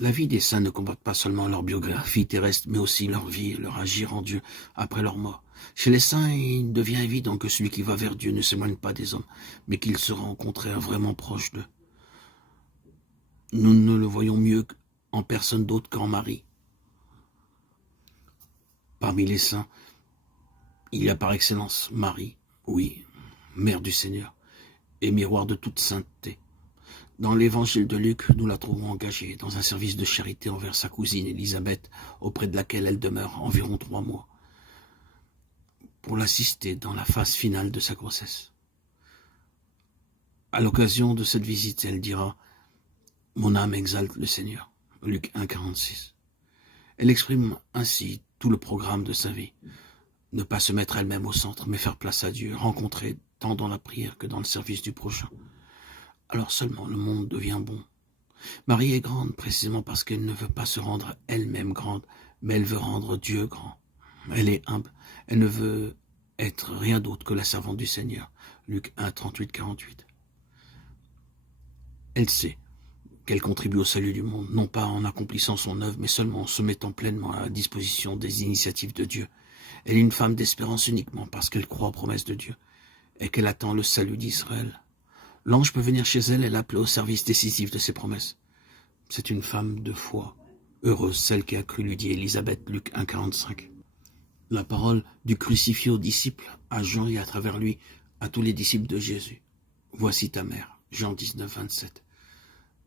La vie des saints ne comporte pas seulement leur biographie terrestre, mais aussi leur vie, leur agir en Dieu après leur mort. Chez les saints, il devient évident que celui qui va vers Dieu ne s'éloigne pas des hommes, mais qu'il sera au contraire vraiment proche d'eux. Nous ne le voyons mieux en personne d'autre qu'en Marie. Parmi les saints, il y a par excellence Marie, oui, mère du Seigneur, et miroir de toute sainteté. Dans l'évangile de Luc, nous la trouvons engagée dans un service de charité envers sa cousine Élisabeth, auprès de laquelle elle demeure environ 3 mois, pour l'assister dans la phase finale de sa grossesse. À l'occasion de cette visite, elle dira « Mon âme exalte le Seigneur » Luc 1, 46. Elle exprime ainsi tout le programme de sa vie. Ne pas se mettre elle-même au centre, mais faire place à Dieu, rencontrer tant dans la prière que dans le service du prochain. Alors seulement le monde devient bon. Marie est grande précisément parce qu'elle ne veut pas se rendre elle-même grande, mais elle veut rendre Dieu grand. Elle est humble, elle ne veut être rien d'autre que la servante du Seigneur. Luc 1, 38, 48. Elle sait qu'elle contribue au salut du monde, non pas en accomplissant son œuvre, mais seulement en se mettant pleinement à la disposition des initiatives de Dieu. Elle est une femme d'espérance uniquement parce qu'elle croit aux promesses de Dieu et qu'elle attend le salut d'Israël. L'ange peut venir chez elle et l'appeler au service décisif de ses promesses. C'est une femme de foi. Heureuse celle qui a cru, lui dit Élisabeth, Luc 1, 45. La parole du crucifié aux disciples, à Jean et à travers lui, à tous les disciples de Jésus. Voici ta mère, Jean 19, 27.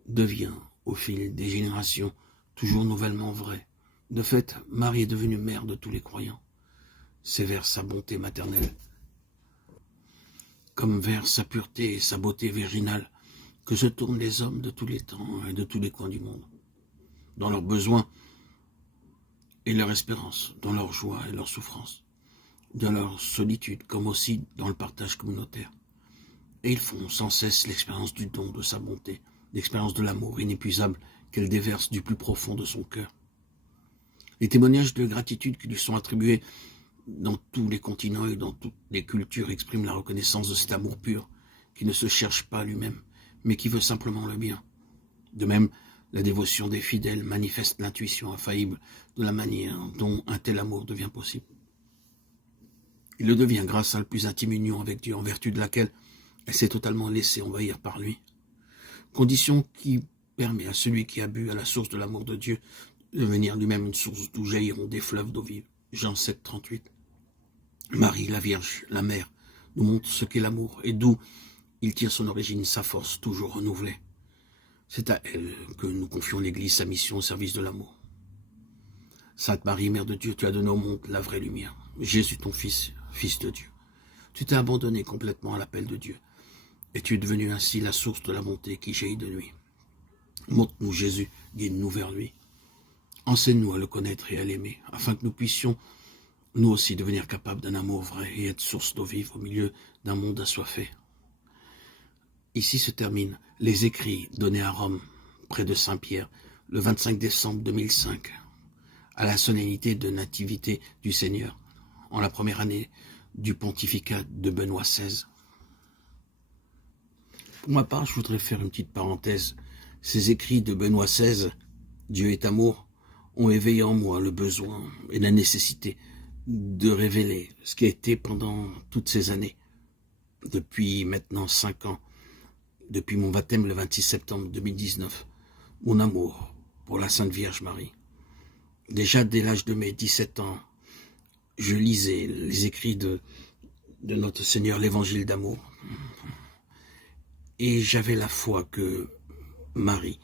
Devient, au fil des générations, toujours nouvellement vrai. De fait, Marie est devenue mère de tous les croyants. C'est vers sa bonté maternelle, comme vers sa pureté et sa beauté virginale, que se tournent les hommes de tous les temps et de tous les coins du monde, dans leurs besoins et leur espérance, dans leur joie et leur souffrance, dans leur solitude comme aussi dans le partage communautaire. Et ils font sans cesse l'expérience du don de sa bonté, l'expérience de l'amour inépuisable qu'elle déverse du plus profond de son cœur. Les témoignages de gratitude qui lui sont attribués dans tous les continents et dans toutes les cultures expriment la reconnaissance de cet amour pur qui ne se cherche pas lui-même, mais qui veut simplement le bien. De même, la dévotion des fidèles manifeste l'intuition infaillible de la manière dont un tel amour devient possible. Il le devient grâce à la plus intime union avec Dieu, en vertu de laquelle elle s'est totalement laissée envahir par lui. Condition qui permet à celui qui a bu à la source de l'amour de Dieu de devenir lui-même une source d'où jailliront des fleuves d'eau vive. Jean 7, 38. Marie, la Vierge, la Mère, nous montre ce qu'est l'amour et d'où il tire son origine, sa force toujours renouvelée. C'est à elle que nous confions l'Église, sa mission au service de l'amour. Sainte Marie, Mère de Dieu, tu as donné au monde la vraie lumière. Jésus, ton Fils, Fils de Dieu. Tu t'es abandonné complètement à l'appel de Dieu et tu es devenu ainsi la source de la bonté qui jaillit de lui. Montre-nous Jésus, guide-nous vers lui. Enseigne-nous à le connaître et à l'aimer, afin que nous puissions nous aussi devenir capables d'un amour vrai et être source d'eau vive au milieu d'un monde assoiffé. Ici se terminent les écrits donnés à Rome, près de Saint-Pierre, le 25 décembre 2005, à la solennité de nativité du Seigneur, en la première année du pontificat de Benoît XVI. Pour ma part, je voudrais faire une petite parenthèse. Ces écrits de Benoît XVI, Dieu est amour, ont éveillé en moi le besoin et la nécessité de révéler ce qui a été pendant toutes ces années, depuis maintenant 5 ans, depuis mon baptême le 26 septembre 2019, mon amour pour la Sainte Vierge Marie. Déjà dès l'âge de mes 17 ans, je lisais les écrits de notre Seigneur, l'évangile d'amour, et j'avais la foi que Marie,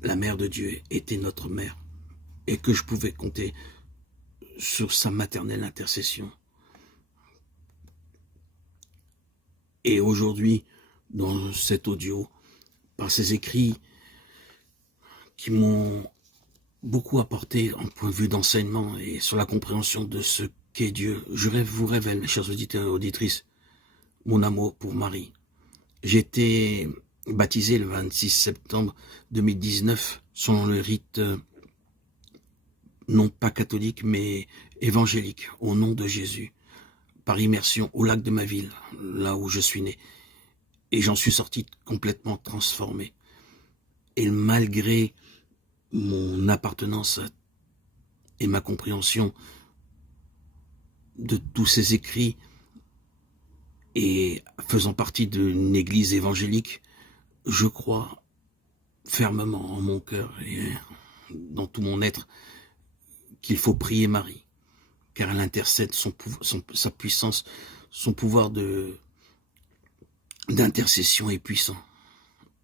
la Mère de Dieu, était notre mère, et que je pouvais compter sur sa maternelle intercession. Et aujourd'hui, dans cet audio, par ces écrits qui m'ont beaucoup apporté en point de vue d'enseignement et sur la compréhension de ce qu'est Dieu, je vous révèle, mes chers auditeurs et auditrices, mon amour pour Marie. J'ai été baptisé le 26 septembre 2019 selon le rite non pas catholique mais évangélique, au nom de Jésus, par immersion au lac de ma ville, là où je suis né. Et j'en suis sorti complètement transformé. Et malgré mon appartenance et ma compréhension de tous ces écrits et faisant partie d'une église évangélique, je crois fermement en mon cœur et dans tout mon être qu'il faut prier Marie, car elle intercède sa puissance, son pouvoir d'intercession est puissant,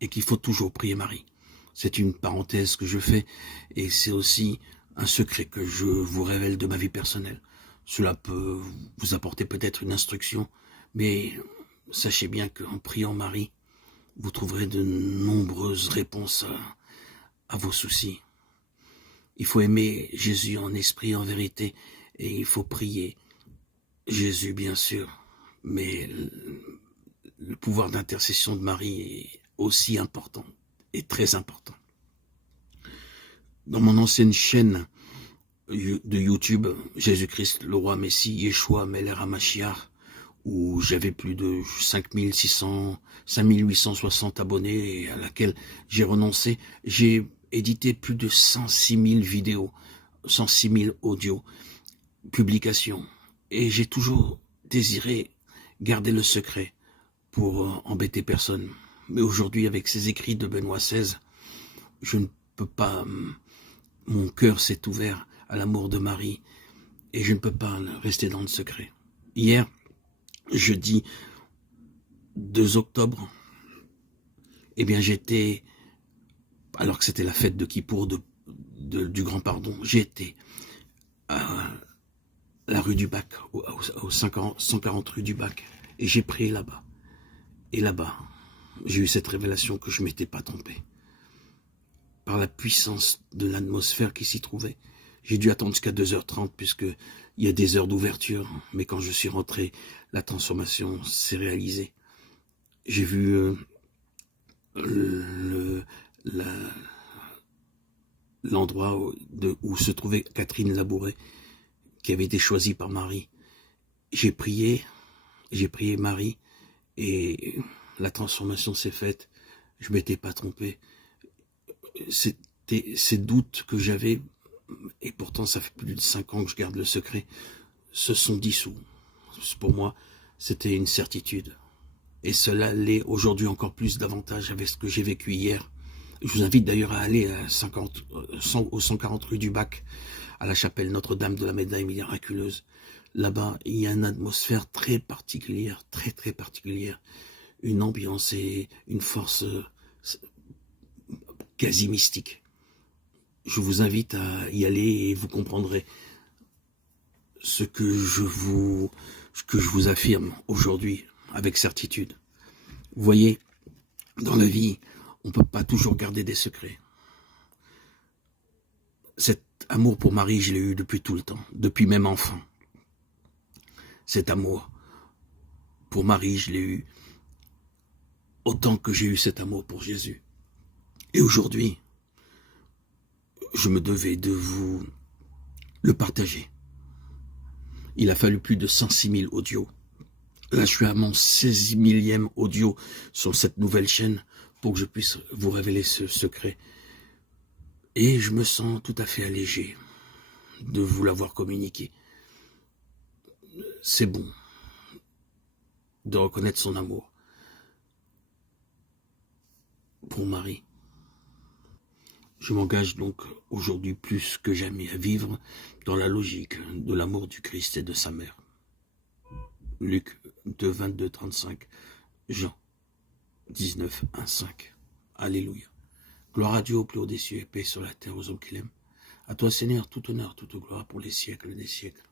et qu'il faut toujours prier Marie. C'est une parenthèse que je fais, et c'est aussi un secret que je vous révèle de ma vie personnelle. Cela peut vous apporter peut-être une instruction, mais sachez bien qu'en priant Marie, vous trouverez de nombreuses réponses à vos soucis. Il faut aimer Jésus en esprit, en vérité, et il faut prier Jésus, bien sûr, mais le pouvoir d'intercession de Marie est aussi important et très important. Dans mon ancienne chaîne de YouTube, Jésus-Christ, le roi Messie, Yeshua, Meler HaMashiach, où j'avais plus de 5860 abonnés et à laquelle j'ai renoncé, j'ai édité plus de 106 000 vidéos, 106 000 audios, publications. Et j'ai toujours désiré garder le secret pour embêter personne. Mais aujourd'hui, avec ces écrits de Benoît XVI, je ne peux pas, mon cœur s'est ouvert à l'amour de Marie et je ne peux pas rester dans le secret. Hier, jeudi 2 octobre, eh bien j'étais, alors que c'était la fête de Kippour du Grand Pardon, j'étais à la rue du Bac, au 140 rue du Bac, et j'ai prié là-bas. Et là-bas, j'ai eu cette révélation que je ne m'étais pas trompé. Par la puissance de l'atmosphère qui s'y trouvait, j'ai dû attendre jusqu'à 2h30 puisqu'il y a des heures d'ouverture. Mais quand je suis rentré, la transformation s'est réalisée. J'ai vu l'endroit où se trouvait Catherine Labouré, qui avait été choisie par Marie. J'ai prié Marie, et la transformation s'est faite. Je m'étais pas trompé. C'était ces doutes que j'avais, et pourtant ça fait plus de 5 ans que je garde le secret, se sont dissous. Pour moi, c'était une certitude. Et cela l'est aujourd'hui encore plus davantage avec ce que j'ai vécu hier. Je vous invite d'ailleurs à aller au 140 rue du Bac, à la chapelle Notre-Dame de la Médaille miraculeuse. Là-bas, il y a une atmosphère très particulière, très très particulière. Une ambiance et une force quasi mystique. Je vous invite à y aller et vous comprendrez ce que je vous affirme aujourd'hui avec certitude. Vous voyez, dans la vie, on ne peut pas toujours garder des secrets. Cet amour pour Marie, je l'ai eu depuis tout le temps, depuis même enfant. Cet amour pour Marie, je l'ai eu autant que j'ai eu cet amour pour Jésus. Et aujourd'hui, je me devais de vous le partager. Il a fallu plus de 106 000 audios. Là, je suis à mon 16 millième audio sur cette nouvelle chaîne pour que je puisse vous révéler ce secret. Et je me sens tout à fait allégé de vous l'avoir communiqué. C'est bon de reconnaître son amour pour Marie. Je m'engage donc aujourd'hui plus que jamais à vivre dans la logique de l'amour du Christ et de sa mère. Luc 2, 22, 35, Jean 19, 1, 5. Alléluia. Gloire à Dieu au plus haut des cieux et paix sur la terre aux hommes qu'il aime. À toi, Seigneur, tout honneur, toute gloire pour les siècles des siècles.